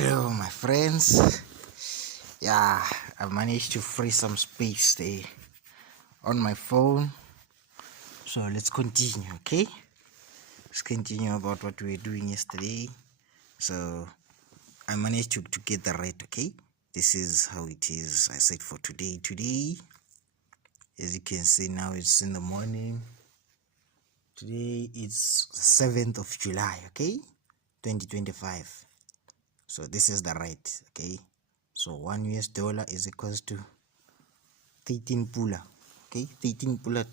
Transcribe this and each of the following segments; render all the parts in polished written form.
Hello, my friends. Yeah, I managed to free some space there on my phone. So let's continue, okay? Let's continue about what we were doing yesterday. So I managed to get the rate, okay? This is how it is. I said for today. Today, as you can see now, it's in the morning. Today it's 7th of July, okay? 2025. So this is the rate, okay? So $1 is equals to 13 pula, okay? 13 pula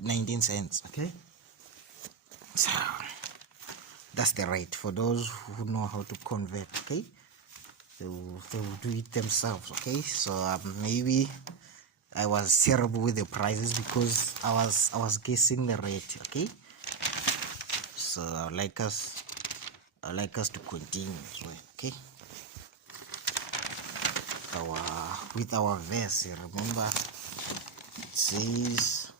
19 cents, okay? So that's the rate for those who know how to convert, okay? They will do it themselves, okay? So maybe I was terrible with the prices because I was guessing the rate, okay? So I'd like us to continue as well, okay? With our verse, remember it says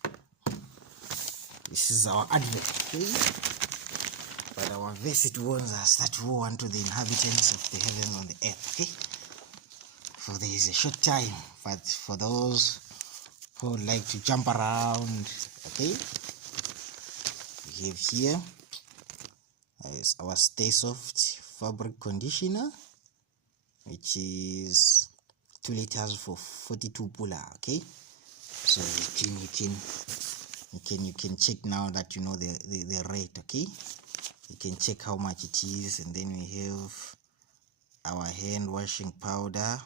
this is our advert, okay? But our verse, it warns us that woe unto the inhabitants of the heavens on the earth, okay? For there is a short time, but for those who like to jump around, okay? We have here is our Stay Soft fabric conditioner, which is 2 liters for 42 pula, okay? So you can check now that you know the rate, okay? You can check how much it is. And then we have our hand washing powder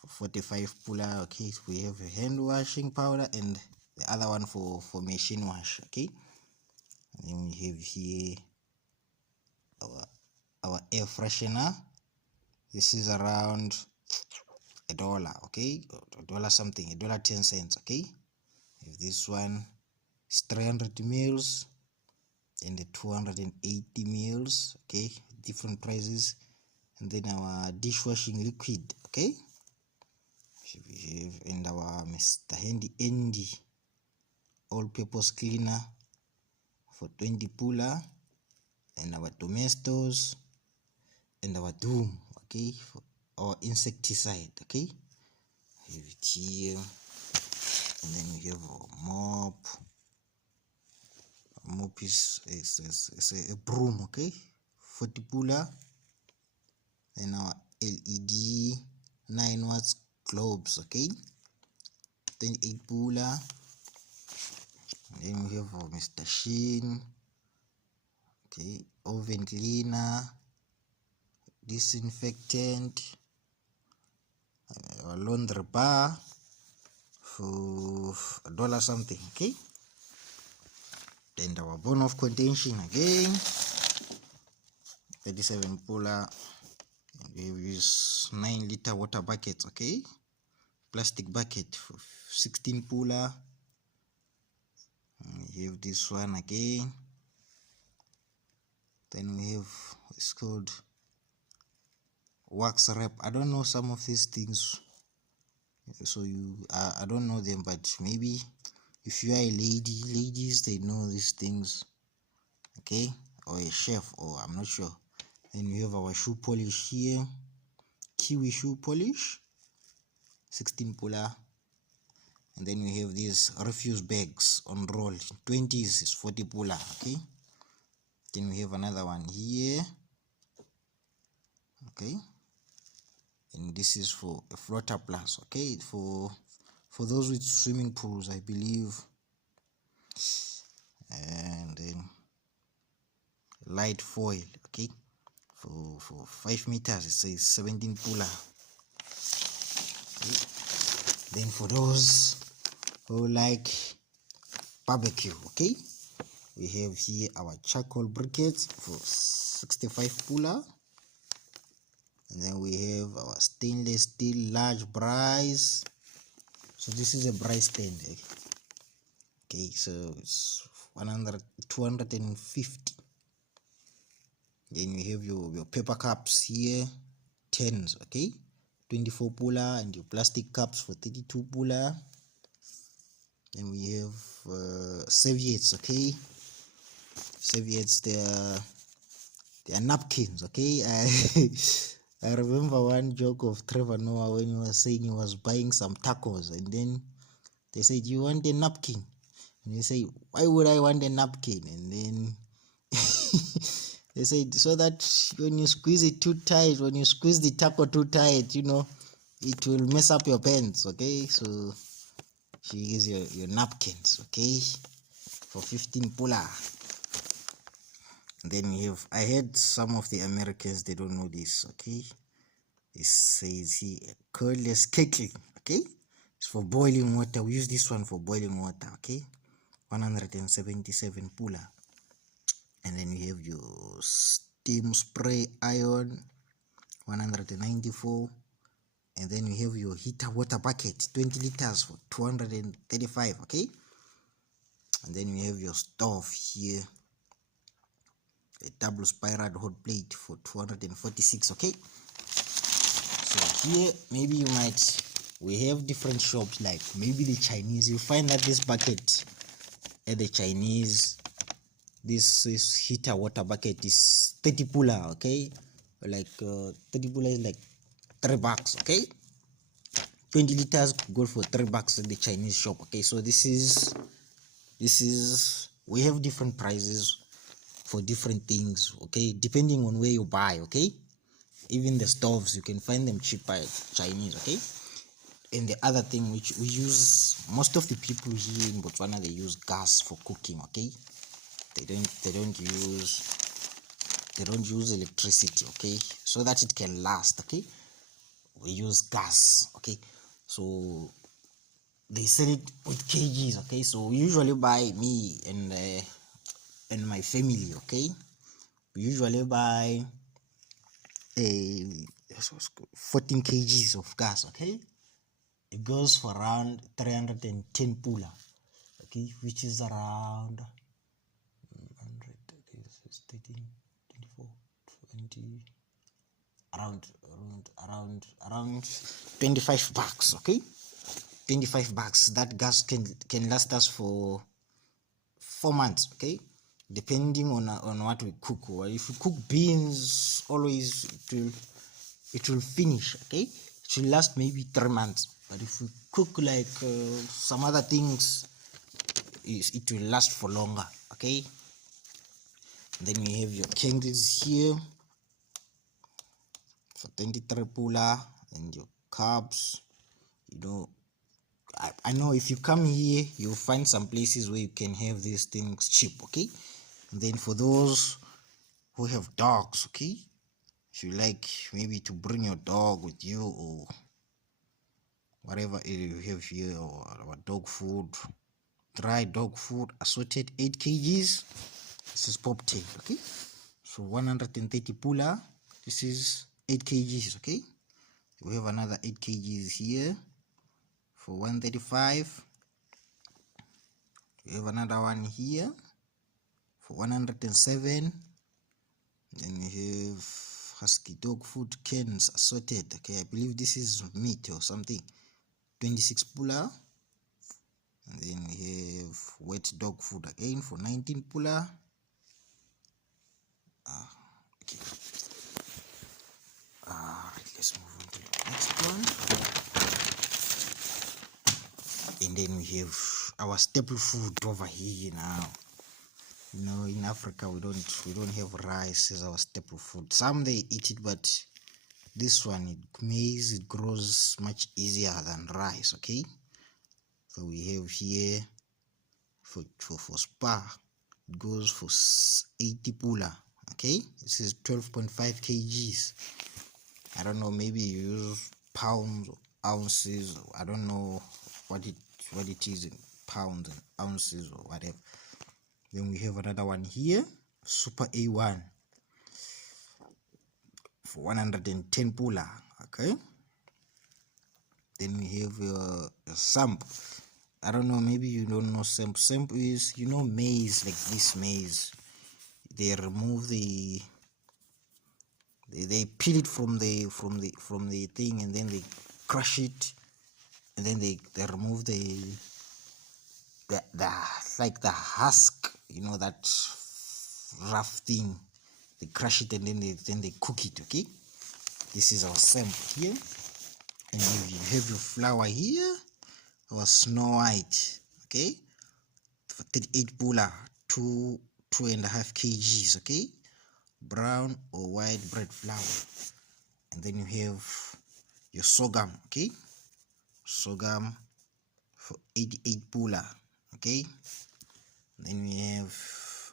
for 45 pula, okay? We have a hand washing powder and the other one for machine wash, okay? And then we have here our air freshener. This is around $1, okay? $1 something, $1.10, okay? If this one is 300 mils and the 280 mils, okay? Different prices. And then our dishwashing liquid, okay? We have and our Mr. Handy Andy all-purpose cleaner for 20 pula, and our domestos and our doom, okay, for our insecticide, okay? We have it here. And then we have our mop. Our mop is a broom, okay? 40 pula. And our LED 9 watts globes, okay? 28 pula. And then we have our Mr. Sheen, okay? Oven cleaner, disinfectant, our laundry bar for $1 something, okay? Then our bone of contention again, 37 pula. We use 9-liter water buckets, okay? Plastic bucket for 16 pula. And we have this one again. Then we have, it's called wax wrap. I don't know some of these things, so I don't know them, but maybe if you are a ladies, they know these things, okay? Or a chef, or I'm not sure. Then we have our shoe polish here, kiwi shoe polish, 16 pula. And then we have these refuse bags on roll, 20s is 40 pula, okay? Then we have another one here, okay? And this is for a floater plus, okay? For those with swimming pools, I believe. And then light foil, okay? For 5 meters, it says 17 pula. Okay. Then for those who like barbecue, okay, we have here our charcoal briquettes for 65 pula. And then we have our stainless steel large braais. So this is a braai stand, okay? So it's 250. Then you have your paper cups here, 10s, okay? 24 pula, and your plastic cups for 32 pula. Then we have serviettes, okay? Serviettes, they are They are napkins, okay? I remember one joke of Trevor Noah when he was saying he was buying some tacos, and then they said, "You want a napkin?" And he said, "Why would I want a napkin?" And then they said, "So that when you squeeze it too tight, when you squeeze the taco too tight, it will mess up your pants." Okay, so she use your napkins, okay, for 15 pula. Then I heard some of the Americans, they don't know this, okay. It says here cordless kettle, okay. It's for boiling water. We use this one for boiling water, okay. 177 pula. And then you have your steam spray iron, 194. And then you have your heater water bucket, 20 liters for 235, okay. And then you have your stove here, a double spiral hot plate for 246, okay. So here maybe we have different shops, like maybe the Chinese. You find that this bucket at the Chinese, this heater water bucket is 30 pula, okay. Like 30 pula is like $3, okay. 20 liters go for $3 at the Chinese shop, okay. So this is we have different prices for different things, okay, depending on where you buy, okay. Even the stoves, you can find them cheaper at Chinese, okay. And the other thing which we use, most of the people here in Botswana, they use gas for cooking, okay. They don't use electricity, okay, so that it can last, okay. We use gas, okay. So they sell it with kgs, okay. So we usually buy, me and my family, okay, we usually buy a 14 kgs of gas, okay. It goes for around 310 pula, okay, which is around 100, 13, 24, 20, around $25, okay. $25. That gas can last us for 4 months, okay, depending on what we cook. Or if we cook beans, always it will finish, okay. It will last maybe 3 months. But if we cook like some other things, it will last for longer, okay. Then you have your candles here for 23 pula, and your cups. I know if you come here, you'll find some places where you can have these things cheap, okay. And then for those who have dogs, okay, if you like maybe to bring your dog with you, or whatever you have here, or dog food, dry dog food, assorted 8 kgs. This is pop tail, okay. So 130 pula. This is 8 kgs, okay. We have another 8 kgs here for 135. We have another one here for 107. Then we have husky dog food cans assorted, okay. I believe this is meat or something, 26 pula. And then we have wet dog food again for 19 pula. Okay. Alright, let's move on to the next one. And then we have our staple food over here now. In Africa we don't have rice as our staple food. Some they eat it, but this one, maize, it grows much easier than rice, okay. So we have here for spa, it goes for 80 pula, okay. This is 12.5 kgs. I don't know, maybe you use pounds or ounces, or I don't know what it is in pounds and ounces or whatever. Then we have another one here, super A1 for 110 pula, okay. Then we have your samp. I don't know, maybe you don't know samp. Samp is, maize, like this maize. They remove they peel it from the thing, and then they crush it, and then they remove the like the husk, that rough thing. they crush it, and then they cook it. Okay, this is our sample here, and you have your flour here, our Snow White. Okay, for 38 pula, 2.5 kgs. Okay, brown or white bread flour. And then you have your sorghum. Okay, sorghum for 88 pula. Okay, then we have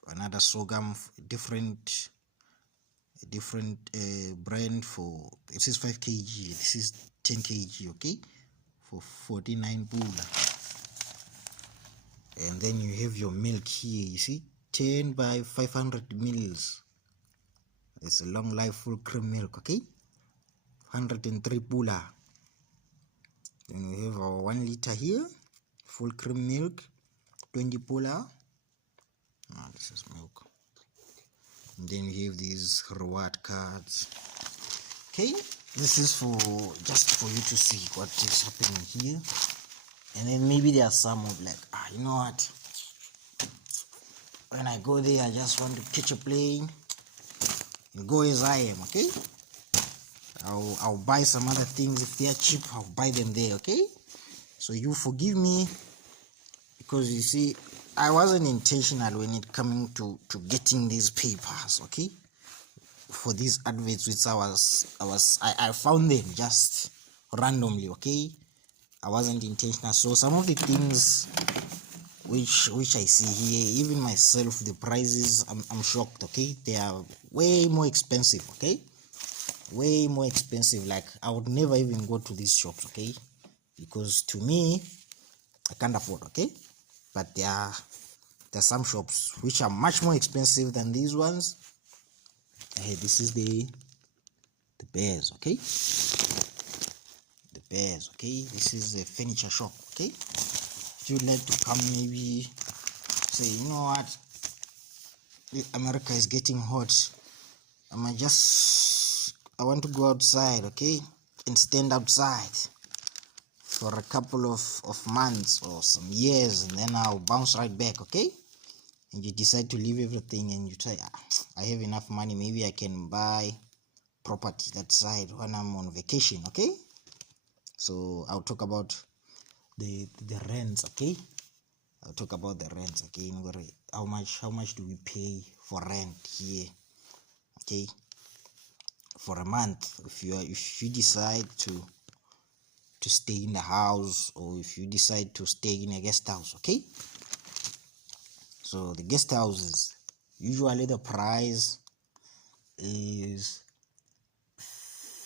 another sorghum, different brand, for this is 5 kg, this is 10 kg. Okay, for 49 pula. And then you have your milk here, you see, 10 by 500 mils. It's a long life full cream milk. Okay, 103 pula. Then we have our 1 liter here, full cream milk, 20 pula. This is milk. And then we have these reward cards. Okay, this is for just for you to see what is happening here. And then maybe there are some of like, you know what, when I go there I just want to catch a plane and go as I am. Okay, I'll buy some other things. If they are cheap, I'll buy them there. Okay, so you forgive me, because you see I wasn't intentional when it coming to getting these papers. Okay, for these adverts, which I found them just randomly. Okay, I wasn't intentional. So some of the things which I see here, even myself, the prices, I'm shocked. Okay, they are way more expensive. Okay, way more expensive. Like I would never even go to these shops. Okay, because to me I can't afford. Okay, but there are some shops which are much more expensive than these ones. Hey, this is the bears. Okay, the bears. Okay, this is a furniture shop. Okay, if you'd like to come, maybe say, you know what, America is getting hot, I want to go outside. Okay, and stand outside for a couple of months or some years, and then I'll bounce right back. Okay, and you decide to leave everything and you say, I have enough money, maybe I can buy property that side when I'm on vacation. Okay, so I'll talk about the rents. Okay, I'll talk about the rents again. How much do we pay for rent here? Okay, for a month, if you decide to stay in the house, or if you decide to stay in a guest house. Okay, so the guest houses, usually the price is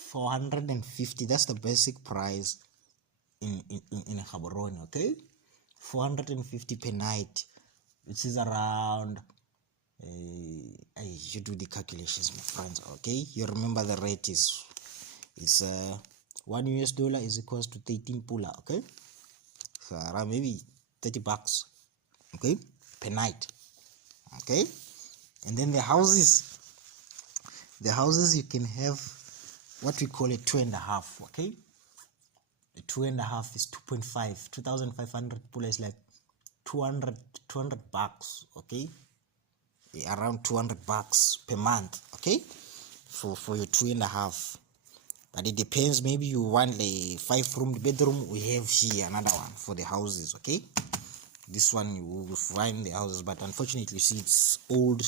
450. That's the basic price in Gaborone. Okay, 450 per night, which is around you do the calculations, my friends. Okay, you remember the rate is $1 is equals to 13 pula. Okay, so around maybe $30. Okay, per night. Okay, and then the houses you can have what we call a 2.5. Okay, a 2.5 is 2.5. 2,500 pula is like 200 bucks. Okay, around $200 per month. Okay, for your 2.5. But it depends, maybe you want a 5-room bedroom, we have here another one for the houses. Okay, this one you will find the houses, but unfortunately you see it's old,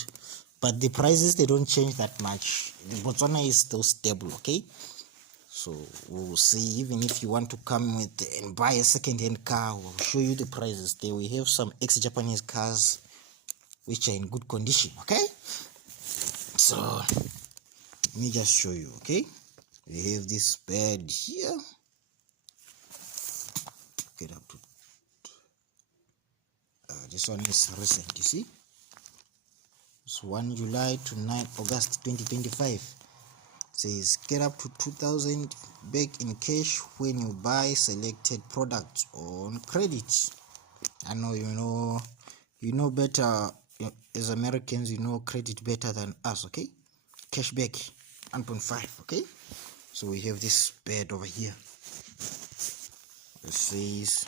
but the prices, they don't change that much. The Botswana is still stable. Okay, so we'll see. Even if you want to come with and buy a second-hand car, we'll show you the prices there. We have some ex-Japanese cars which are in good condition. Okay, so let me just show you. Okay, we have this bed here. Get up to this one is recent. You see, it's 1 July to 9 August 2025. Says get up to 2,000 back in cash when you buy selected products on credit. I know you know better. As Americans, you know credit better than us. Okay, cashback 1.5. Okay, so we have this bed over here. It says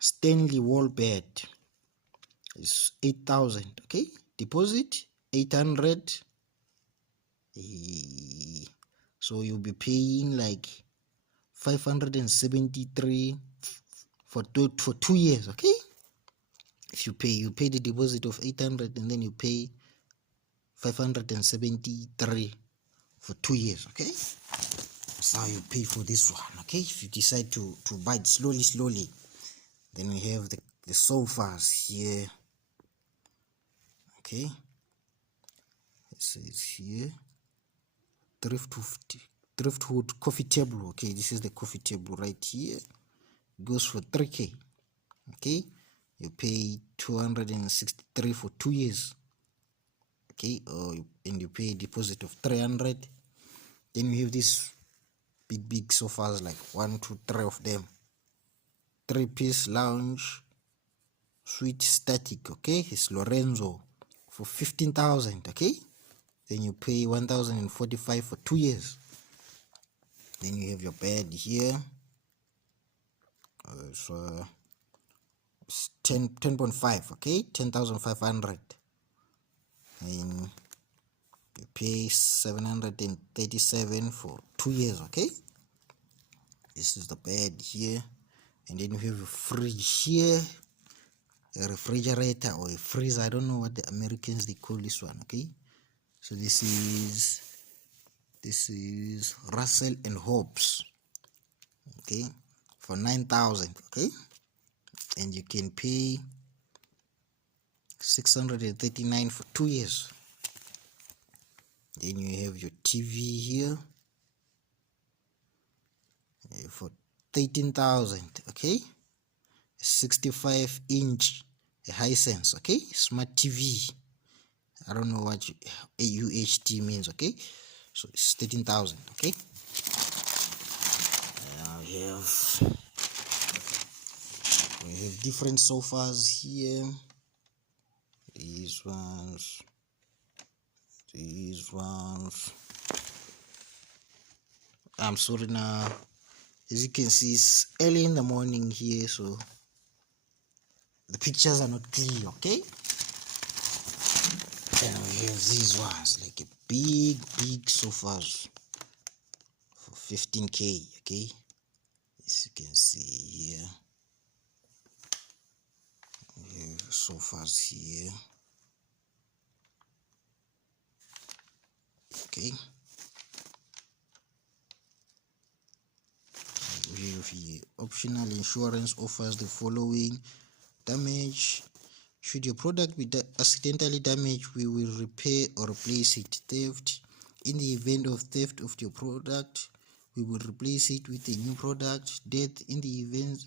Stanley wall bed is 8,000. Okay, deposit 800, So you'll be paying like 573 for 2 years, okay? If you pay the deposit of 800 and then you pay 573 for 2 years, okay? That's how you pay for this one, okay? If you decide to buy it slowly, then we have the sofas here, okay? It says here driftwood coffee table, okay? This is the coffee table right here. It goes for 3k, okay? You pay 263 for 2 years, okay? And you pay a deposit of 300. Then we have these big sofas, like 1, 2, 3 of them. 3-piece lounge suite static, okay? It's Lorenzo for 15,000, okay? Then you pay 1,045 for 2 years. Then you have your bed here. So it's 10.5, okay? 10,500. And you pay 737 for 2 years, okay? This is the bed here. And then you have a fridge here, a refrigerator or a freezer. I don't know what the Americans they call this one, okay? So this is Russell and Hobbs, okay, for 9,000, okay? And you can pay 639 for 2 years. Then you have your TV here for 13,000, okay? 65-inch Hisense, okay? Smart TV. I don't know what AUHD means, okay? So it's 13,000, okay? Now we have different sofas here. These ones. I'm sorry now. As you can see, it's early in the morning here, so the pictures are not clear, okay? Then we have these ones, like a big sofas for 15k, okay? As you can see here, we have sofas here, okay? We have here optional insurance offers the following: damage. Should your product be accidentally damaged, we will repair or replace it. Theft. In the event of theft of your product, we will replace it with a new product. Death. In the event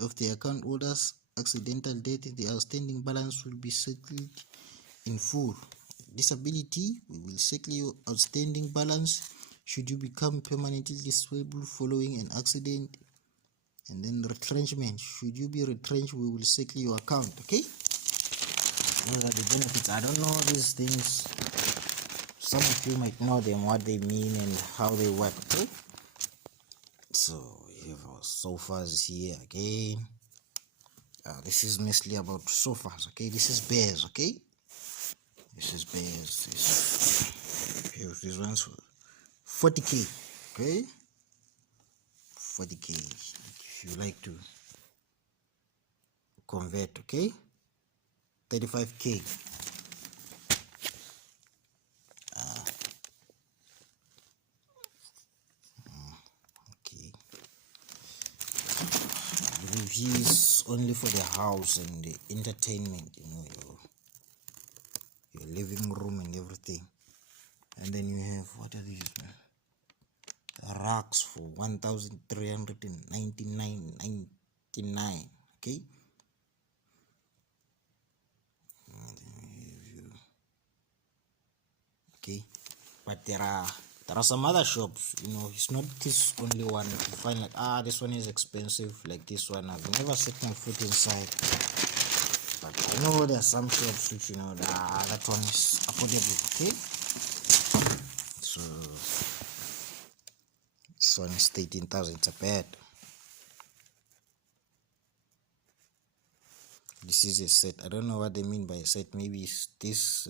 of the account holder's accidental death, the outstanding balance will be settled in full. Disability. We will settle your outstanding balance should you become permanently disabled following an accident. And then retrenchment. Should you be retrenched, we will settle your account, okay? Those are the benefits. I don't know these things. Some of you might know them, what they mean and how they work, okay? So we have our sofas here again. This is mostly about sofas, okay? This is bears, okay? This is bears. Here's these ones for 40k, okay? 40k if you like to convert, okay? 35k. Okay. Reviews only for the house and the entertainment, you know, your living room and everything. And then you have, what are these, man? Racks for 1,399.99, okay? And then okay, but there are some other shops, you know. It's not this only one. You find like, this one is expensive, like this one. I've never set my foot inside, but I know there are some shops which, you know, that one is affordable, okay? So this one is 13,000. It's a bed. This is a set. I don't know what they mean by a set. Maybe it's this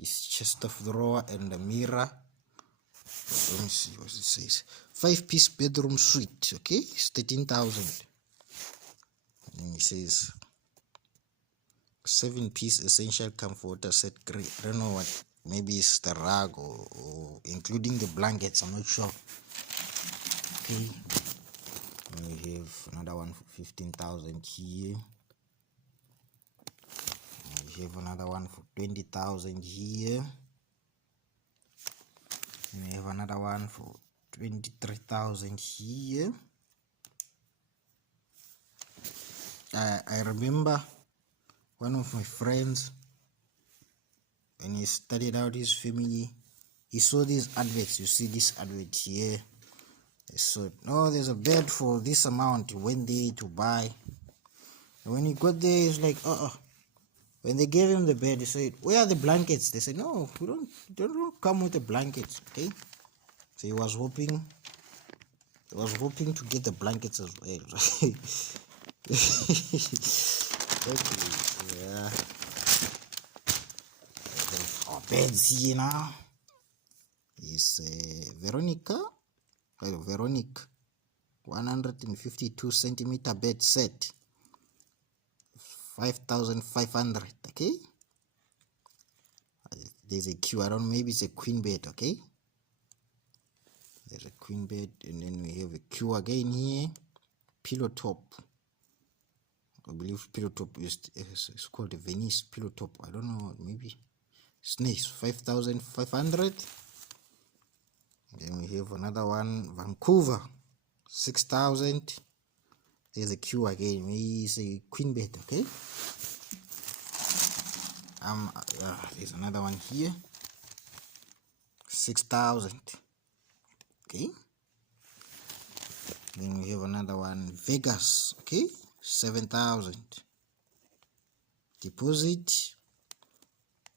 his chest of drawer and the mirror. Let me see what it says. 5-piece bedroom suite, okay, it's 13,000. And it says 7-piece essential comforter set. Great. I don't know what, maybe it's the rug or including the blankets, I'm not sure. Okay, and we have another one for 15,000 here. And we have another one for 20,000 here. And we have another one for 23,000 here. I remember one of my friends, when he started out his family, he saw these adverts. You see this advert here. He said, "No, there's a bed for this amount." He went there to buy. And when he got there, he's like, When they gave him the bed, he said, "Where are the blankets?" They said, "No, we don't come with the blankets." Okay, so he was hoping to get the blankets as well. Okay, yeah. Our beds here now is Veronique 152 centimeter bed set, 5,500. Okay, there's a queue. I don't know, maybe it's a queen bed. Okay, there's a queen bed, and then we have a queue again here. Pillow top, I believe pillow top is called a Venice pillow top. I don't know, maybe it's nice. 5,500. Then we have another one, Vancouver, 6,000. There's a queue again. Maybe it's a queen bed. Okay, there's another one here, 6,000. Okay, then we have another one, Vegas. Okay, 7,000. Deposit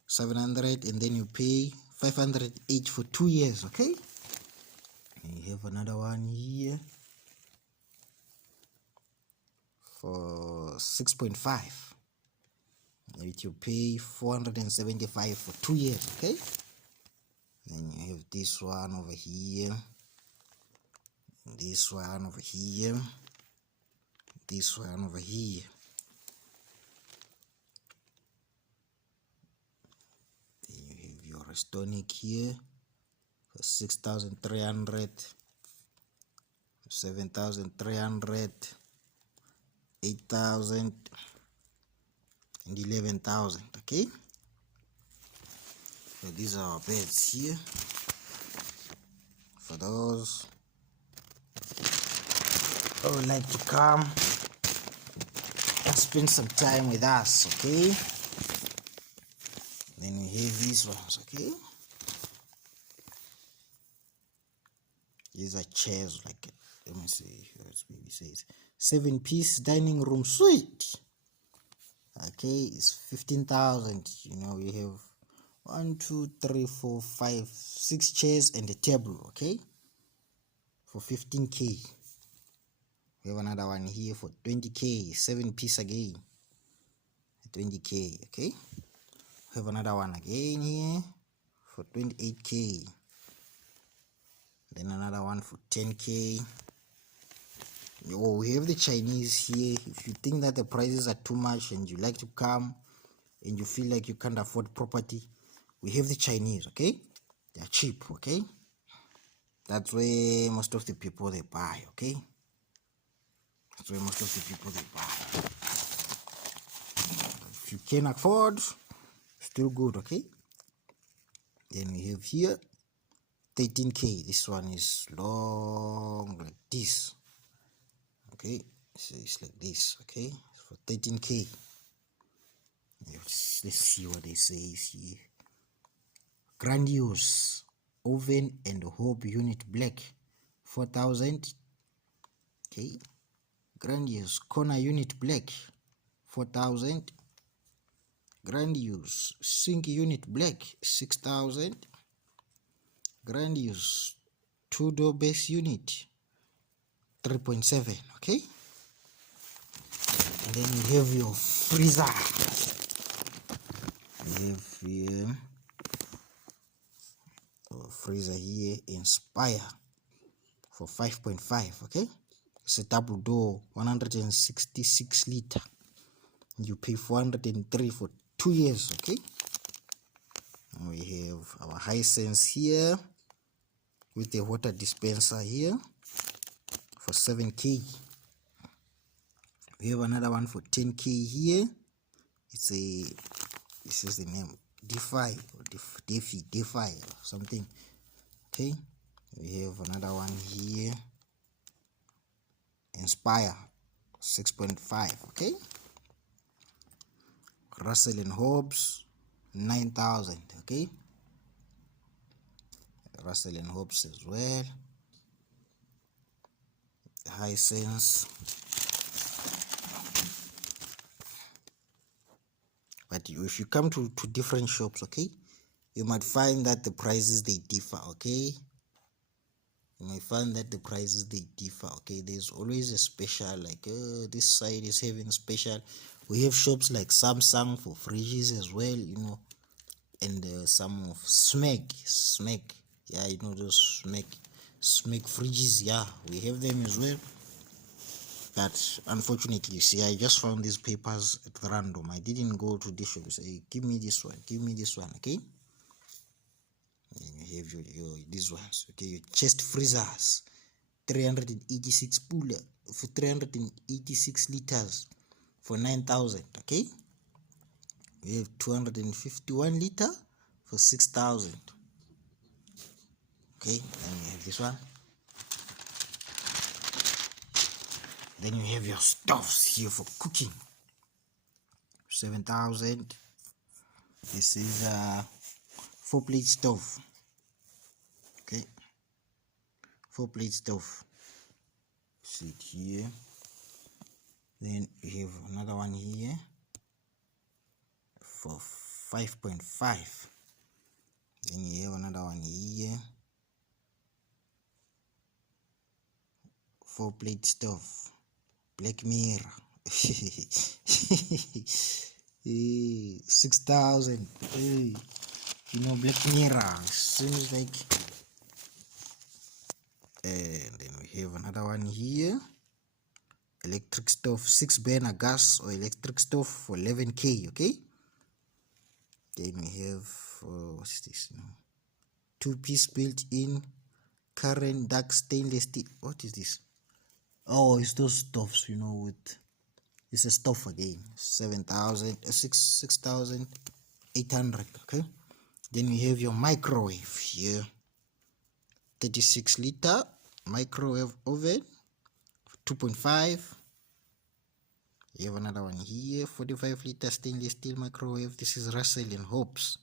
700, and then you pay 500 each for 2 years. Okay, and you have another one here for 6.5, which you pay 475 for 2 years. Okay, then you have this one over here, this one over here, this one over here. Then you have your Restonic here for 6,300, 7,300, 8,000, and 11,000. Okay, so these are our beds here. For those who would like to come and spend some time with us. Okay, then we have these ones. Okay, these are chairs, like, let me see, it says 7-piece dining room suite. Okay, it's 15,000. You know, we have 1, 2, 3, 4, 5, 6 chairs and a table. Okay, for 15K. We have another one here for 20K, 7-piece again, 20K. Okay, we have another one again here for 28K. Then another one for 10K. Oh, we have the Chinese here. If you think that the prices are too much and you like to come and you feel like you can't afford property, we have the Chinese. Okay, they're cheap. Okay, that's where most of the people they buy. Okay, that's where most of the people they buy. If you can afford, still good. Okay, then we have here 13K. This one is long like this. Okay, so it's like this. Okay, for 13K. Let's see what they say here. Grandiose oven and hob unit black, 4,000. Okay, grandiose corner unit black, 4,000. Grandiose sink unit black, 6,000. Grandiose 2-door base unit, 3.7. Okay, and then you have your freezer. You have here freezer here, Inspire for 5.5. Okay, it's a double door, 166 liter. You pay 403 for 2 years. Okay, and we have our Hisense here with the water dispenser here for 7k. We have another one for 10k here. It's a, this is the name, Defy or Defy or something. Okay, we have another one here, Inspire 6.5. Okay, Russell and Hobbs 9,000. Okay, Russell and Hobbs as well. Hisense. But if you come to different shops, okay, you might find that the prices they differ. Okay, you might find that the prices they differ. Okay, there's always a special, like this side is having special. We have shops like Samsung for fridges as well, you know, and some of Smack, yeah, you know, those Smack fridges, yeah, we have them as well. But unfortunately, you see, I just found these papers at random. I didn't go to this shop. Say, give me this one, okay. And you have your these ones, okay. Your chest freezers, 386 puller for 386 liters for 9,000. Okay, we have 251 liter for 6,000. Okay, then we have this one. Then you have your stoves here for cooking, 7,000. This is a 4-plate stove. Okay, 4-plate stove. See it here. Then you have another one here for 5.5. Then you have another one here, 4-plate stove, Black Mirror. 6,000. Hey, you know, Black Mirror seems like. And then we have another one here, electric stove, 6-burner gas or electric stove for 11k. Okay, then we have what's this, 2-piece built-in current dark stainless steel. What is this? Oh, it's those stoves, you know, with, it's a stove again, 6,800. Okay, then we have your microwave here, 36 liter microwave oven, 2.5. You have another one here, 45 liter stainless steel microwave. This is Russell and Hobbs,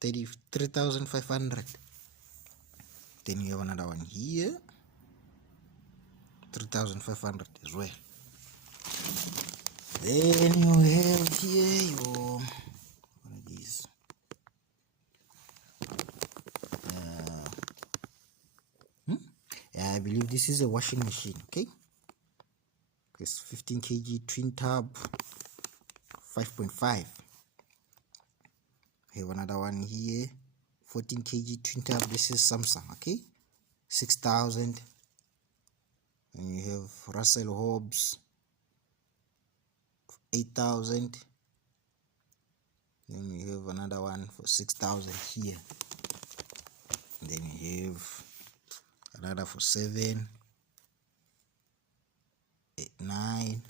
33,500. Then you have another one here, 3,500 as well. Then you have here your, what are these? I believe this is a washing machine. Okay, it's 15 kg twin tub, 5.5. Have another one here, 14 kg twin tub. This is Samsung. Okay, 6,000. And you have Russell Hobbs, 8,000. Then we have another one for 6,000 here. And then you have another for 7, 8, 9,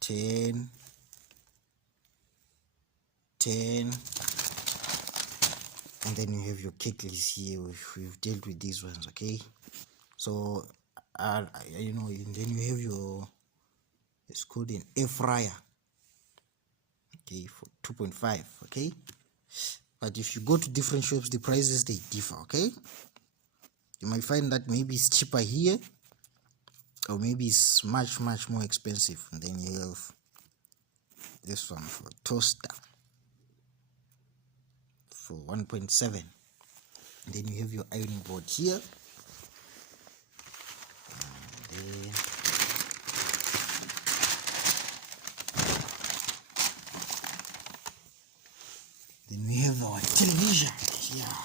10, 10. And then you have your kettles here. We've dealt with these ones. Okay, so you know, and then you have your, it's called an air fryer. Okay, for 2.5. Okay, but if you go to different shops, the prices they differ. Okay, you might find that maybe it's cheaper here, or maybe it's much more expensive. And then you have this one for toaster for 1.7. And then you have your ironing board here. And then we have have our television. Yeah.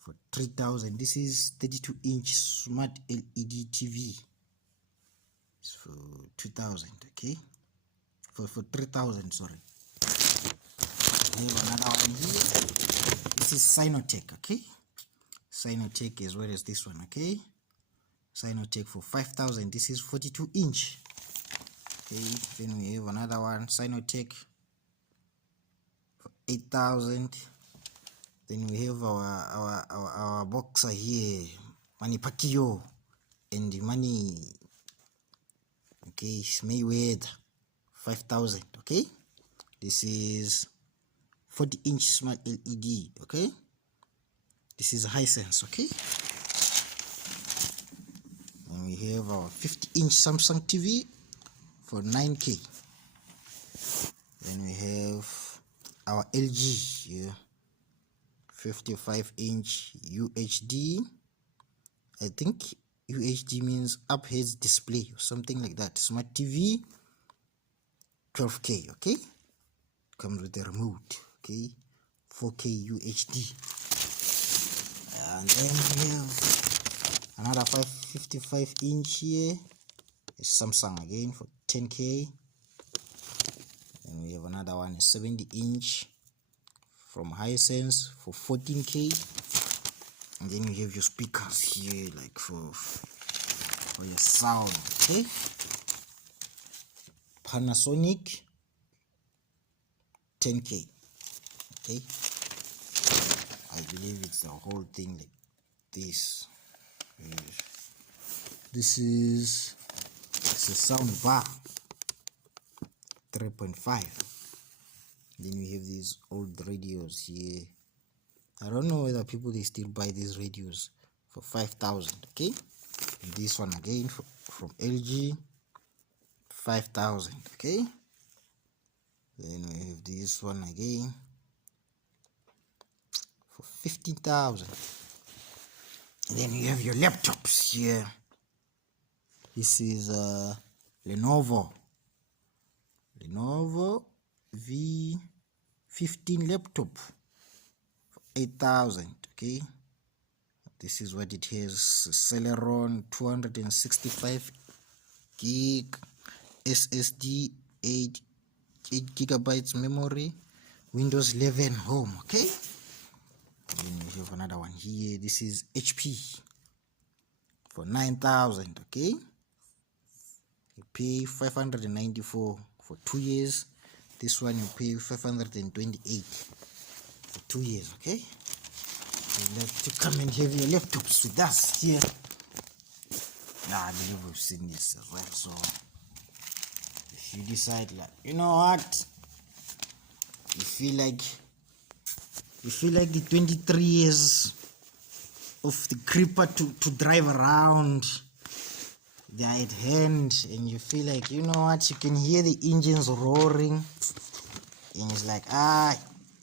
For 3,000. This is 32-inch smart LED TV. It's for 2,000. Okay. For 3,000. Sorry. We have another one here. This is Sinotech. Okay. Sinotech as well as this one. Okay. Sinotech for 5,000. This is 42-inch. Okay, then we have another one, Sinotech for 8,000. Then we have our boxer here, Manny Pacquiao and the Manny, okay, Mayweather, 5,000. Okay, this is 40-inch smart LED. Okay, this is Hisense. Okay, and we have our 50-inch Samsung TV for 9K. Then we have our LG here, 55-inch UHD. I think UHD means up heads display or something like that. Smart TV, 12K. Okay, comes with the remote. Okay, 4K UHD. And then we have another 55-inch here. It's Samsung again for 10K. And we have another one, 70-inch from Hisense for 14K. And then you have your speakers here, like for your sound. Okay, Panasonic, 10K. Okay, I believe it's the whole thing like this. This is a sound bar, 3.5. Then we have these old radios here. I don't know whether people they still buy these radios for 5,000. Okay, and this one again from LG, 5,000. Okay, then we have this one again for 15,000. And then you have your laptops here. This is Lenovo V15 laptop for 8,000. Okay, this is what it has: Celeron, 265 gig SSD, 8 gigabytes memory, Windows 11 home. Okay, and then we have another one here. This is HP for 9,000. Okay, you pay 594 for 2 years. This one you pay 528 for 2 years. Okay, you'd like to come and have your laptops with us here. I believe we've seen this as well. So if you decide, like, you know what, you feel like the 23 years of the creeper to drive around, they are at hand, and you feel like, you know what, you can hear the engines roaring, and it's like,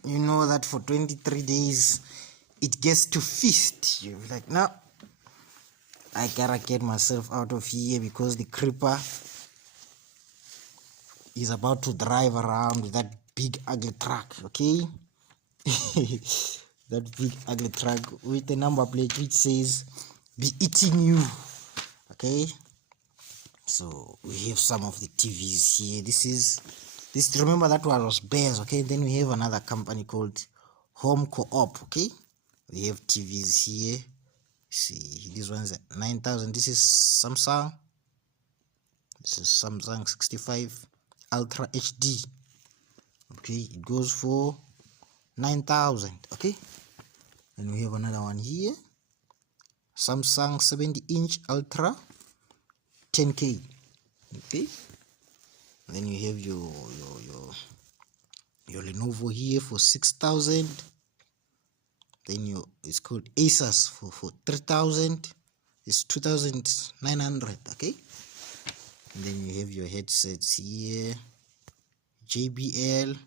you know that for 23 days it gets to feast. You're like, no, I gotta get myself out of here because the creeper is about to drive around with that big ugly truck. Okay, that big ugly truck with the number plate which says "be eating you." Okay, so we have some of the TVs here. This remember that one was Bears. Okay, then we have another company called Home Co-op. Okay, we have TVs here. See, this one's at 9,000. This is Samsung. This is Samsung 65 Ultra HD. Okay, it goes for 9,000. Okay, and we have another one here, Samsung 70-inch Ultra, 10K. Okay, and then you have your Lenovo here for 6,000. Then it's called Asus for 3,000. It's 2,900. Okay, and then you have your headsets here, JBL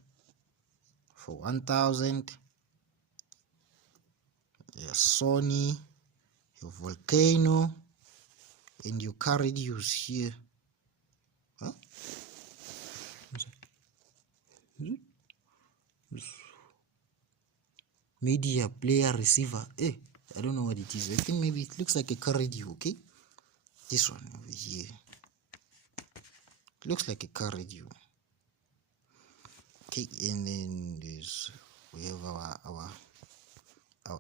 for 1,000. Your Sony, your Volcano, and your car radios here. Huh? media player receiver. I don't know what it is. I think maybe it looks like a car radio. Okay, this one over here looks like a car radio. Okay, and then we have our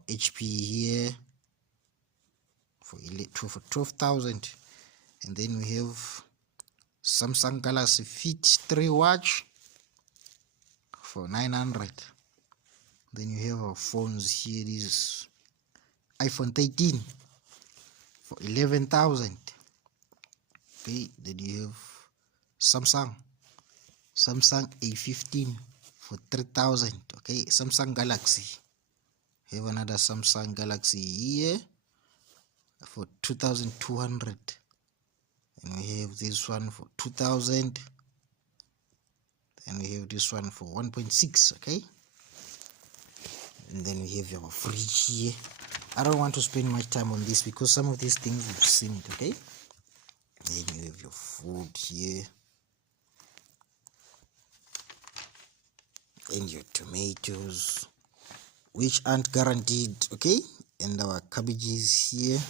HP here for 12,000, and then we have Samsung Galaxy Fit 3 watch for 900. Then you have our phones here. This iPhone 13 for 11,000. Okay, then you have Samsung A15 for 3,000. Okay, Samsung Galaxy. Have another Samsung Galaxy here for 2,200, and we have this one for 2,000, and we have this one for 1.6. okay, and then we have our fridge here. I don't want to spend much time on this because some of these things you've seen it. Okay, then you have your food here and your tomatoes, which aren't guaranteed. Okay, and our cabbages here,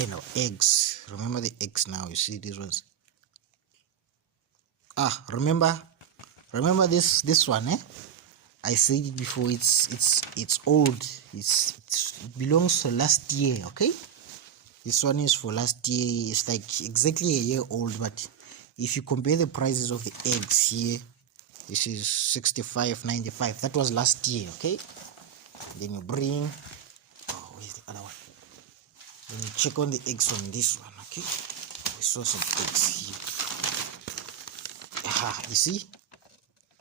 and our eggs. Remember the eggs now. You see these ones. Remember this one, I said it before. It's old. It belongs to last year. Okay, this one is for last year. It's like exactly a year old, but if you compare the prices of the eggs here, this is 65.95. That was last year. Okay, then you bring, where's the other one? Then you check on the eggs on this one. Okay, we saw some eggs here. You see,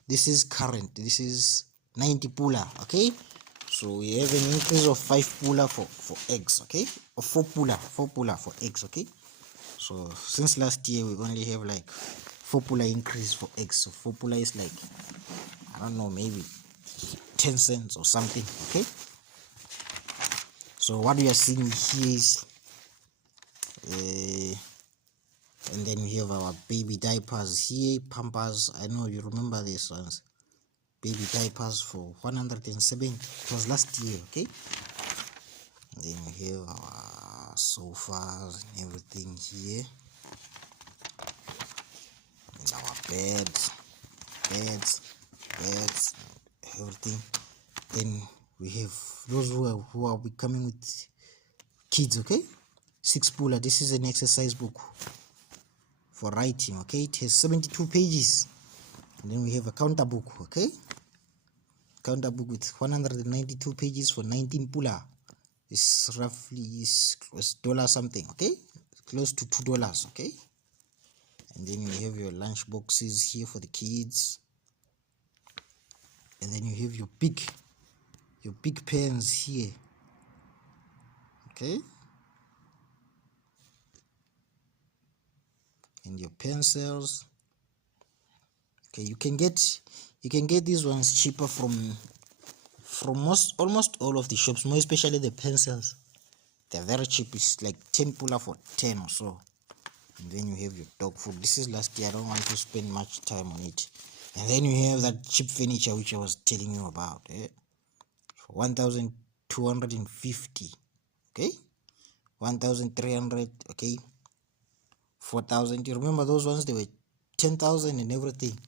this is current. This is 90 pula. Okay, so we have an increase of 5 pula for eggs. Okay, or 4 pula for eggs. Okay, so since last year we only have like 4 pula increase for eggs. So 4 pula is like, I don't know, maybe 10 cents or something. Okay, so what we are seeing here is and then we have our baby diapers here, Pampers. I know you remember these ones. Baby diapers for 107. It was last year. Okay, and then we have our sofas and everything here, and our beds, everything. Then we have those who are coming with kids. Okay, 6 pula. This is an exercise book for writing. Okay, it has 72 pages. And then we have a counter book. Okay, counter book with 192 pages for 19 pula. It's roughly is dollar something. Okay, close to $2. Okay, and then you have your lunch boxes here for the kids, and then you have your big pens here. Okay, and your pencils. Okay, you can get these ones cheaper from almost all of the shops, more especially the pencils. They're very cheap. It's like 10 pula for 10 or so. And then you have your dog food. This is last year. I don't want to spend much time on it. And then you have that cheap furniture which I was telling you about, for 1,250. Okay, 1,300. Okay, 4,000. You remember those ones? They were 10,000 and everything.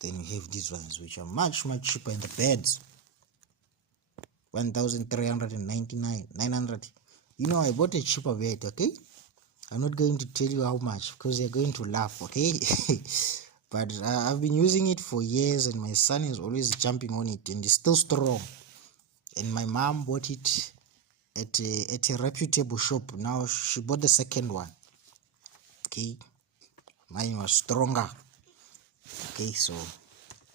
Then you have these ones which are much cheaper. In the beds, 1,399, 900. You know, I bought a cheaper bed. Okay, I'm not going to tell you how much because you're going to laugh. Okay, but I've been using it for years, and my son is always jumping on it, and it's still strong. And my mom bought it at a reputable shop. Now she bought the second one. Okay, mine was stronger. Okay, so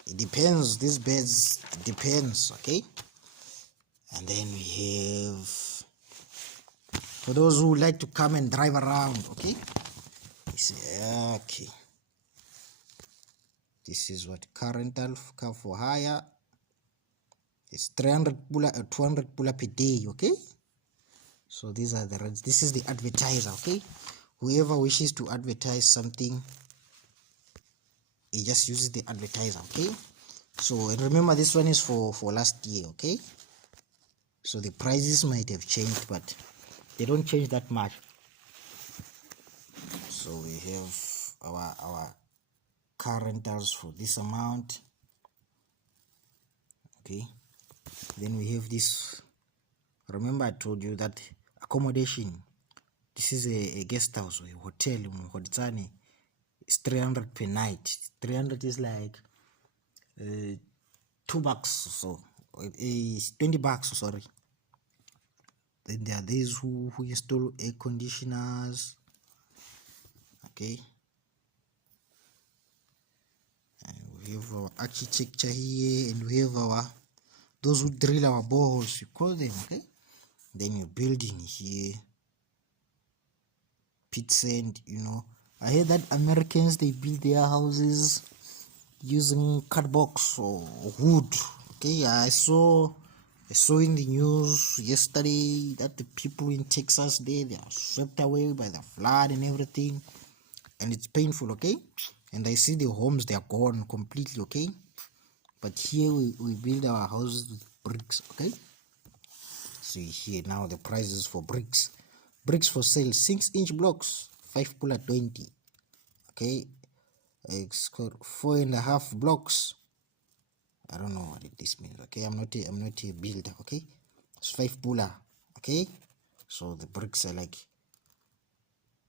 it depends. These beds depends. Okay, and then we have, for those who like to come and drive around. Okay, okay, this is what car rental, car for hire. It's 300 pula, 200 pula per day. Okay, so these are the rents. This is the advertiser. Okay, whoever wishes to advertise something, It just uses the advertiser. Okay, so and remember this one is for last year. Okay, so the prices might have changed, but they don't change that much. So we have our car rentals for this amount. Okay, then we have this. Remember I told you that accommodation, this is a guest house or a hotel in Botswana. It's 300 per night. 300 is like $2 so it's $20, sorry. Then there are these who install air conditioners. Okay, and we have our architecture here, and we have our those who drill our boreholes, you call them. Okay, then your building here, pit sand. I heard that Americans, they build their houses using cardboard or wood. Okay, I saw in the news yesterday that the people in Texas, they are swept away by the flood and everything, and it's painful. Okay, and I see the homes, they are gone completely. Okay, but here we build our houses with bricks. Okay, so here now the prices for bricks for sale: 6-inch blocks, 5 puller 20. Okay, it's called 4.5 blocks. I don't know what this means. Okay, I'm not a builder. Okay, it's 5 puller. Okay, so the bricks are like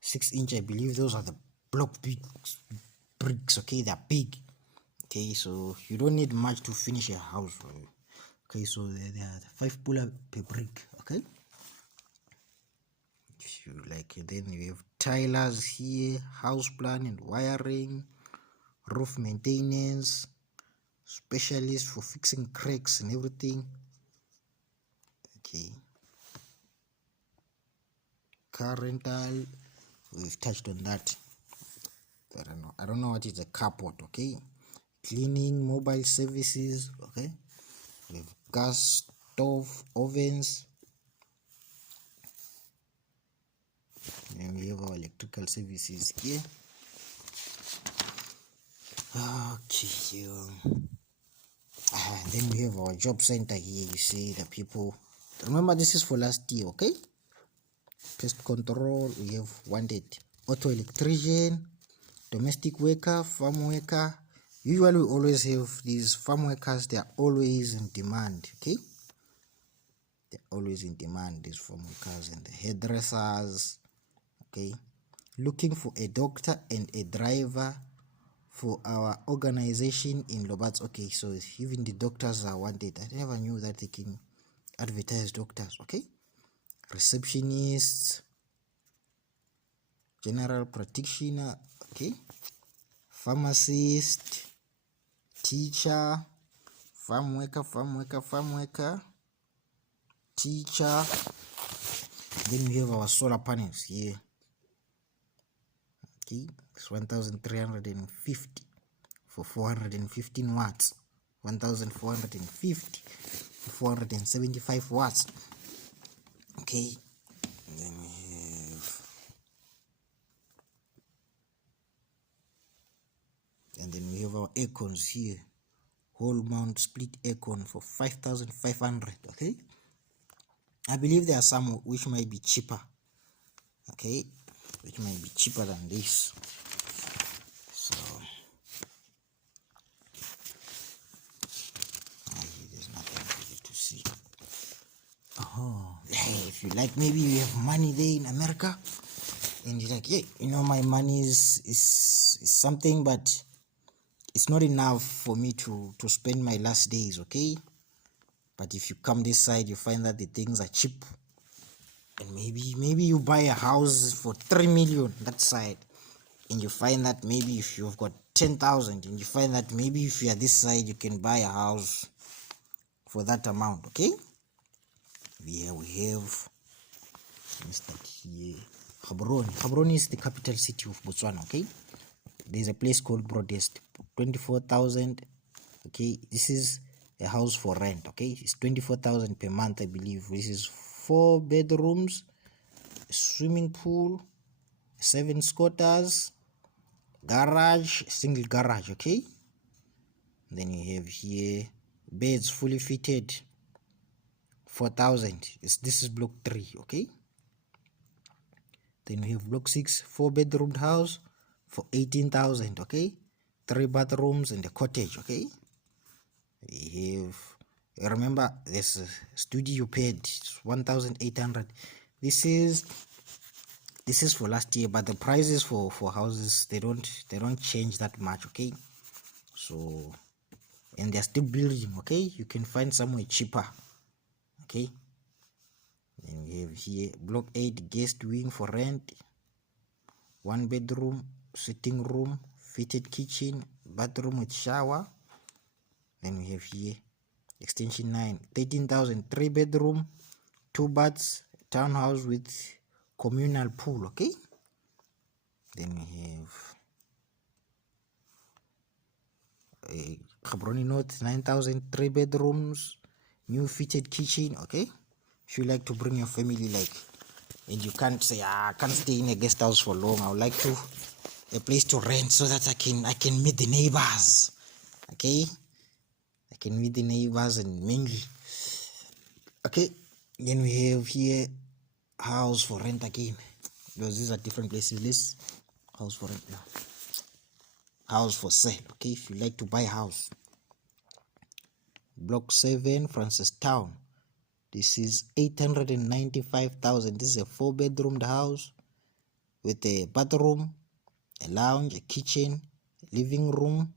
6-inch. I believe those are the block big bricks. Okay, they're big. Okay, so you don't need much to finish a house. Okay, so they are 5 puller per brick. Okay, if you like, then you have tilers here, house plan and wiring, roof maintenance, specialist for fixing cracks and everything. Okay, car rental, we've touched on that. I don't know what is a carport. Okay, cleaning, mobile services. Okay, we have gas stove, ovens, and we have our electrical services here. Okay, then we have our job center here. You see the people. Remember, this is for last year. Okay, pest control, we have wanted auto electrician, domestic worker, farm worker. Usually we always have these farm workers. They are always in demand. Okay, they're always in demand, these farm workers, and the hairdressers. Okay, looking for a doctor and a driver for our organization in Lobats. Okay, so even the doctors are wanted. I never knew that they can advertise doctors. Okay, receptionists, general practitioner. Okay, pharmacist, teacher, farm worker, teacher. Then we have our solar panels here. Okay, it's 1,350 for 415 watts, 1,450 for 475 watts. Okay, and then we have our aircons here, whole mount split aircon for 5,500. Okay, I believe there are some which might be cheaper. Okay, which might be cheaper than this. So there's nothing for you to see. If you like, maybe you have money there in America and you're like, yeah, my money is something, but it's not enough for me to spend my last days. Okay, but if you come this side, you find that the things are cheap, and maybe you buy a house for 3 million that side, and you find that maybe if you've got 10,000, and you find that maybe if you are this side, you can buy a house for that amount. Okay, here we have here Gaborone is the capital city of Botswana. Okay, there's a place called Broadest, 24,000. Okay, this is a house for rent. Okay, it's 24,000 per month, I believe. This is 4 bedrooms, a swimming pool, 7 squatters, garage, single garage. Okay, then you have here beds fully fitted, 4,000. This is block 3. Okay, then we have block 6, 4-bedroomed house for 18,000. Okay, 3 bathrooms and a cottage. Okay, we have, remember this studio paid 1,800. This is for last year, but the prices for houses, they don't change that much. Okay, so, and they're still building. Okay, you can find somewhere cheaper. Okay, then we have here block 8, guest wing for rent, 1 bedroom, sitting room, fitted kitchen, bathroom with shower. Then we have here extension 9, 13,000, 3 bedroom, 2 baths, townhouse with communal pool. Okay, then we have a Gaborone North, 9,000, 3 bedrooms, new fitted kitchen. Okay, if you like to bring your family, like, and you can't say, I can't stay in a guest house for long, I would like to a place to rent so that I can meet the neighbors. Okay, I can meet the neighbors and mingle. Okay, then we have here house for rent again, because these are different places. This house for rent now, house for sale. Okay, if you like to buy a house, block 7, Francistown. This is 895,000. This is a 4-bedroomed house with a bathroom, a lounge, a kitchen, a living room,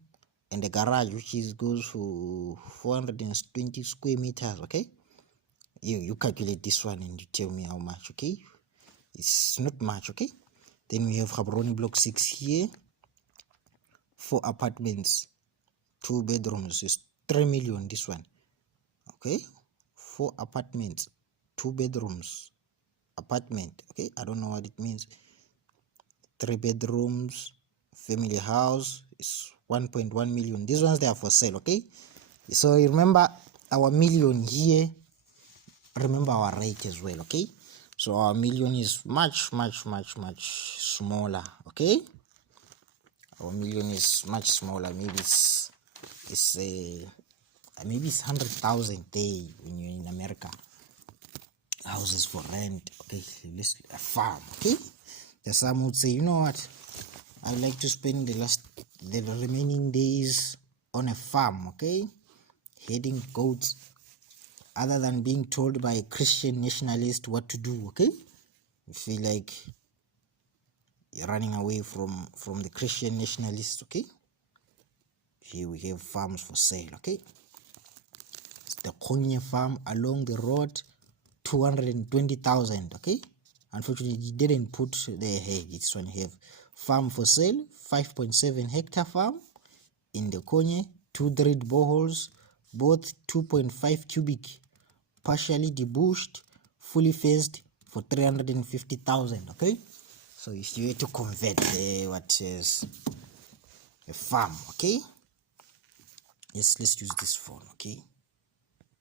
and a garage, which goes for 420 square meters. Okay, you calculate this one and you tell me how much. Okay, it's not much. Okay, then we have Gaborone block 6 here, 4 apartments, 2 bedrooms, is 3 million. This one. Okay, 4 apartments, 2 bedrooms, apartment. Okay, I don't know what it means. 3 bedrooms, family house is 1.1 million. These ones, they are for sale. Okay, so remember our million here, remember our rate as well. Okay, so our million is much smaller. Okay, our million is much smaller. Maybe it's maybe it's 100,000 day when you're in America. Houses for rent. Okay, let's a farm. Okay, the some would say, you know what, I like to spend the remaining days on a farm. Okay, herding goats, other than being told by a Christian nationalist what to do. Okay, you feel like you're running away from the Christian nationalists. Okay, here we have farms for sale. Okay, it's the Konye farm along the road, 220,000. Okay, unfortunately he didn't put the, hey, this one have farm for sale, 5.7 hectare farm in the Konye, 2 drilled boreholes, both 2.5 cubic, partially debushed, fully fenced, for 350,000. Okay, so if you were to convert what is a farm, okay, yes, let's use this phone. Okay,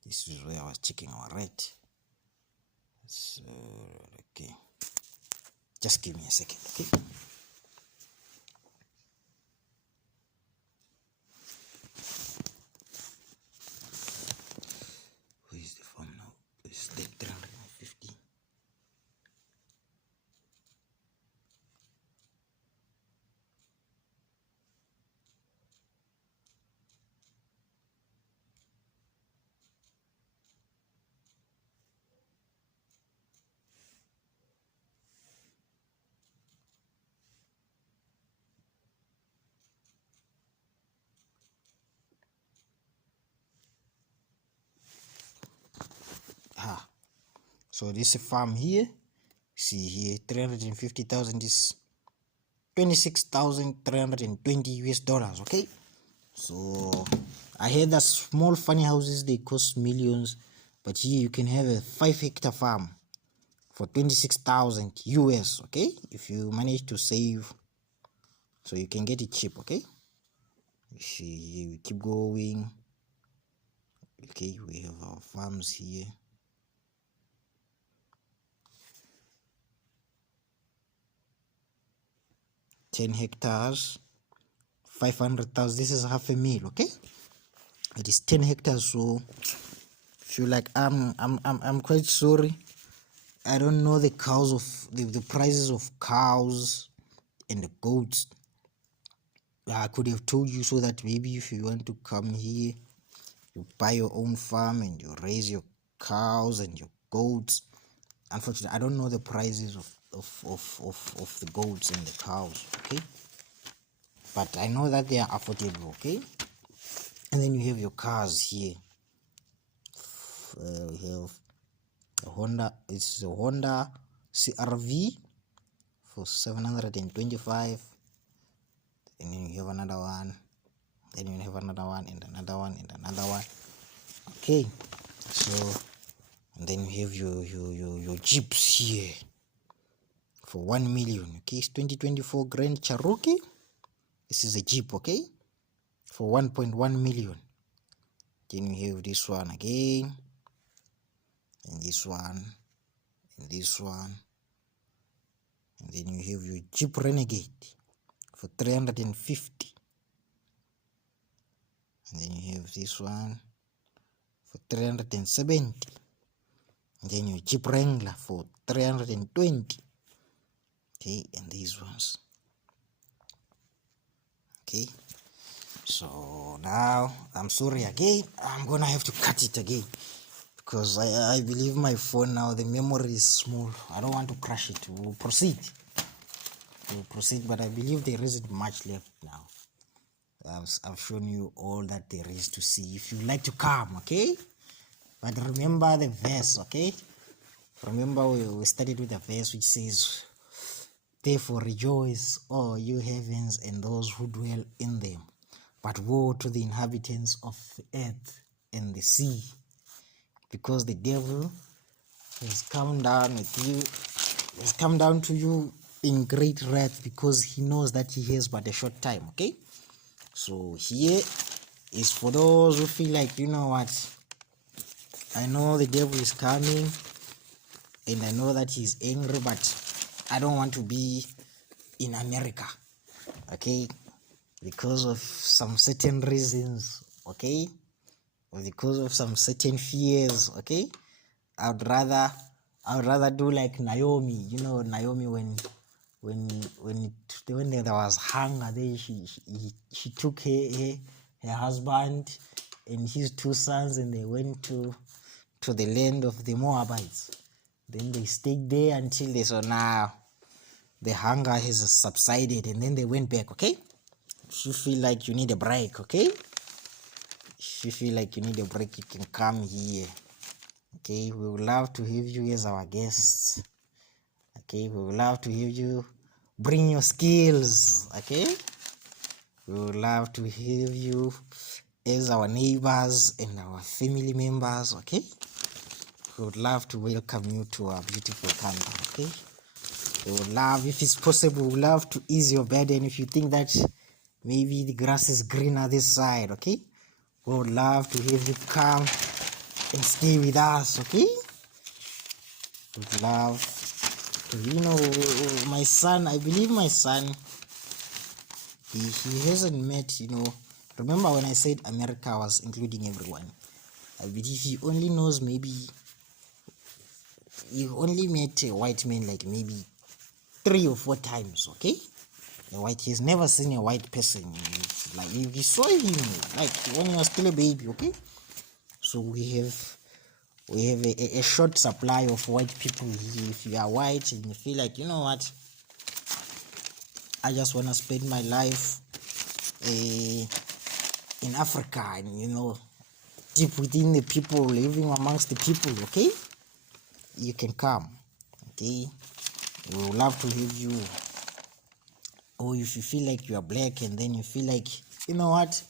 this is where I was checking our rate. So okay, just give me a second. Okay, who is the farm now? It's the 350. So this farm here, see here, 350,000 is 26,320 US dollars. Okay, so I heard that small funny houses, they cost millions, but here you can have a 5-hectare farm for 26,000 US. Okay, if you manage to save, so you can get it cheap. Okay, you see, we keep going. Okay, we have our farms here. 10 hectares, 500,000. This is half a mil, okay? It is 10 hectares. So if you like, I'm quite sorry, I don't know the cows of the prices of cows and the goats. I could have told you so that maybe if you want to come here, you buy your own farm and you raise your cows and your goats. Unfortunately, I don't know the prices of the goats and the cows, okay? But I know that they are affordable, okay? And then you have your cars here. We have a Honda. It's a Honda CRV for 725. And then you have another one. Then you have another one and another one and another one. Okay, so and then you have your Jeeps here for 1 million. Okay, it's 2024 Grand Cherokee. This is a Jeep, okay, for 1.1 million. Then you have this one again, and this one, and this one, and then you have your Jeep Renegade for 350. And then you have this one for 370. And then your Jeep Wrangler for 320. Okay, and these ones. Okay, so now I'm sorry again, I'm gonna have to cut it again because I believe my phone now, the memory is small. I don't want to crash it. We'll proceed, but I believe there isn't much left now. I've shown you all that there is to see. If you like to come, okay, but remember the verse, okay? Remember we started with a verse which says, therefore rejoice, all you heavens and those who dwell in them, but woe to the inhabitants of the earth and the sea, because the devil has come down with you, has come down to you in great wrath, because he knows that he has but a short time, okay? So here is for those who feel like, you know what, I know the devil is coming and I know that he's angry, but I don't want to be in America, okay, because of some certain reasons, okay, or because of some certain fears, okay. I would rather do like Naomi, you know, Naomi when there was hunger, then she took her husband and his 2 sons, and they went to the land of the Moabites. Then they stayed there until they saw now the hunger has subsided, and then they went back, okay? If you feel like you need a break, okay? If you feel like you need a break, you can come here, okay? We would love to have you as our guests, okay? We would love to have you bring your skills, okay? We would love to have you as our neighbors and our family members, okay? We would love to welcome you to our beautiful country, okay? We would love, if it's possible, we would love to ease your burden. If you think that maybe the grass is greener this side, okay? We would love to have you come and stay with us, okay? We would love to, you know, my son, I believe my son, he hasn't met, you know, remember when I said America was including everyone? I believe he only knows maybe, he only met a white man like maybe 3 or 4 times, okay? He's never seen a white person. Like he saw him like when he was still a baby, okay? So we have a short supply of white people here. If you are white and you feel like, you know what, I just want to spend my life in Africa, and you know, deep within the people, living amongst the people, okay? You can come, okay? We would love to have you. Or if you feel like you are black and then you feel like, you know what,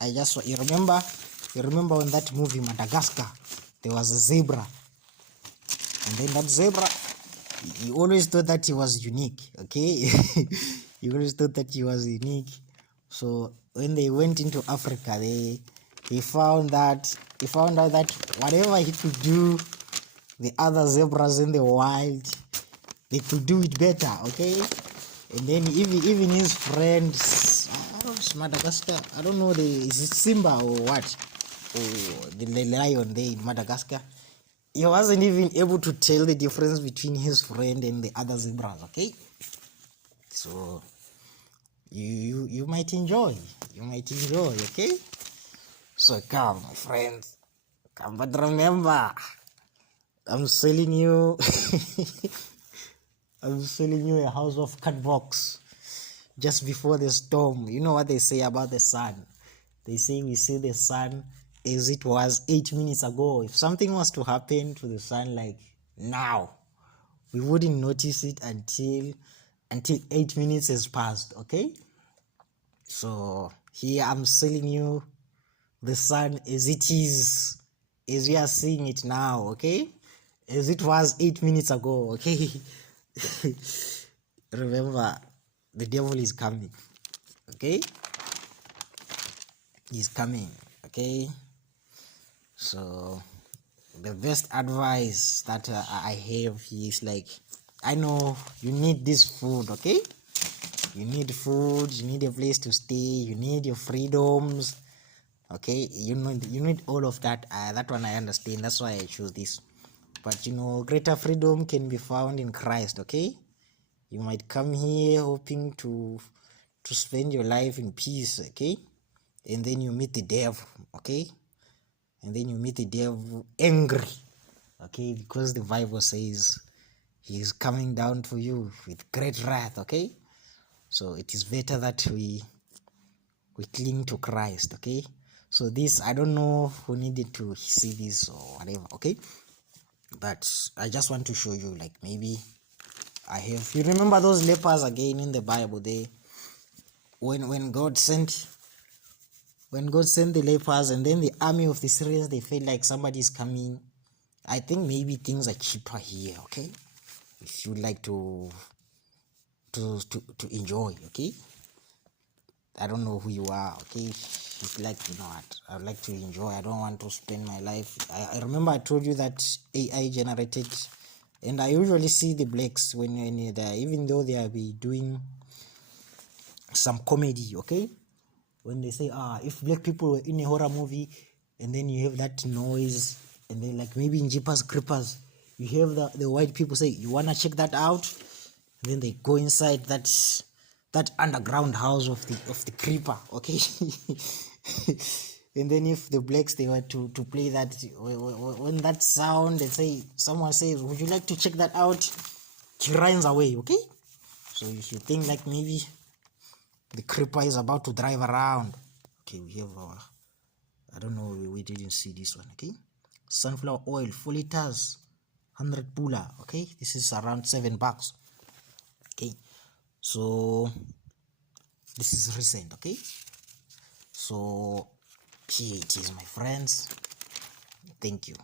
you remember when that movie Madagascar, there was a zebra, and then that zebra, you always thought that he was unique, okay? You always thought that he was unique. So when they went into Africa, they found out that whatever he could do, the other zebras in the wild, they could do it better, okay? And then even his friends, Madagascar. I don't know, is it Simba or what? Or the lion there in Madagascar. He wasn't even able to tell the difference between his friend and the other zebras, okay? So you might enjoy. You might enjoy, okay? So come, my friends. Come, but remember, I'm selling you I'm selling you a house of cat box just before the storm. You know what they say about the sun? They say we see the sun as it was 8 minutes ago. If something was to happen to the sun like now, we wouldn't notice it until 8 minutes has passed, okay? So here I'm selling you the sun as it is, as we are seeing it now, okay? As it was 8 minutes ago, okay? Remember, the devil is coming, okay? He's coming, okay? So the best advice that I have is like, I know you need this food, okay? You need food, you need a place to stay, you need your freedoms, okay? You need all of that. That one I understand. That's why I choose this. But you know, greater freedom can be found in Christ, okay? You might come here hoping to spend your life in peace, okay? And then you meet the devil, okay? And then you meet the devil angry, okay? Because the Bible says he is coming down to you with great wrath, okay? So it is better that we cling to Christ, okay? So this, I don't know who needed to see this or whatever, okay? But I just want to show you, like, maybe I have, you remember those lepers again in the Bible, they when God sent the lepers, and then the army of the Syrians, they felt like somebody is coming. I think maybe things are cheaper here, okay? If you like to enjoy, okay? I don't know who you are, okay? If you like, you know what, I would like to enjoy. I don't want to spend my life. I remember I told you that AI generated, and I usually see the blacks when they, even though they are be doing some comedy, okay? When they say, if black people were in a horror movie, and then you have that noise, and then like maybe in Jeepers Creepers, you have the white people say, you wanna check that out? And then they go inside that underground house of the creeper, okay? And then if the blacks, they were to play that, when that sound, they say, someone says, would you like to check that out? He runs away, okay? So if you think like maybe the creeper is about to drive around, okay, we have our, I don't know, we didn't see this one, okay? Sunflower oil, 4 liters, 100 pula, okay? This is around $7, okay? So this is recent, okay? So here it is, my friends. Thank you.